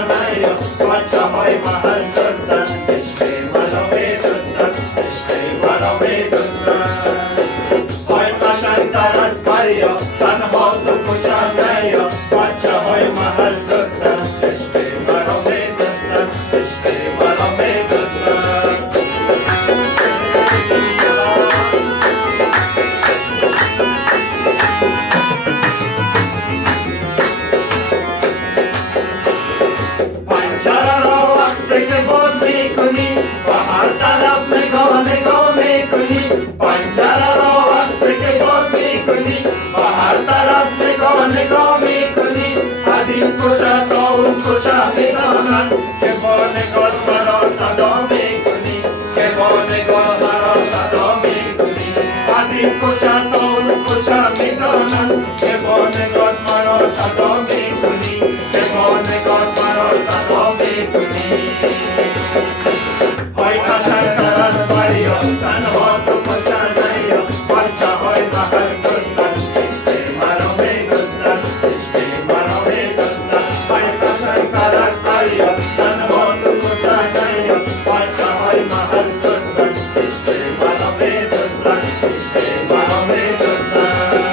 نیا بچه های محل دزدن عشق منو میدزدن عشق منو میدزدن های قشنگتر از پریا تنها تو کوچه نیا بچه های محل دزدن عشق منو میدزدن عشق منو میدزدن پنجره را وقتی که باز میکنی و هر طرف نگاه نگاه میکنی پنجره را وقتی که باز میکنی و هر طرف نگاه نگاه میکنی از این کوچه تا اون کوچه میدانند که با نگاه مرا صدا میکنی که با نگاه مرا صدا میکنی از این کوچه تا اون کوچه میدانند که با نگاه مرا صدا میکنی که با نگاه مرا صدا میکنی های قشنگتر از پریا تنها تو کوچه نیا بچه های محل دزدن عشق مرا میدزدن عشق مرا میدزدن های قشنگتر از پریا تنها تو کوچه نیا بچه های محل دزدن عشق مرا میدزدن عشق مرا میدزدن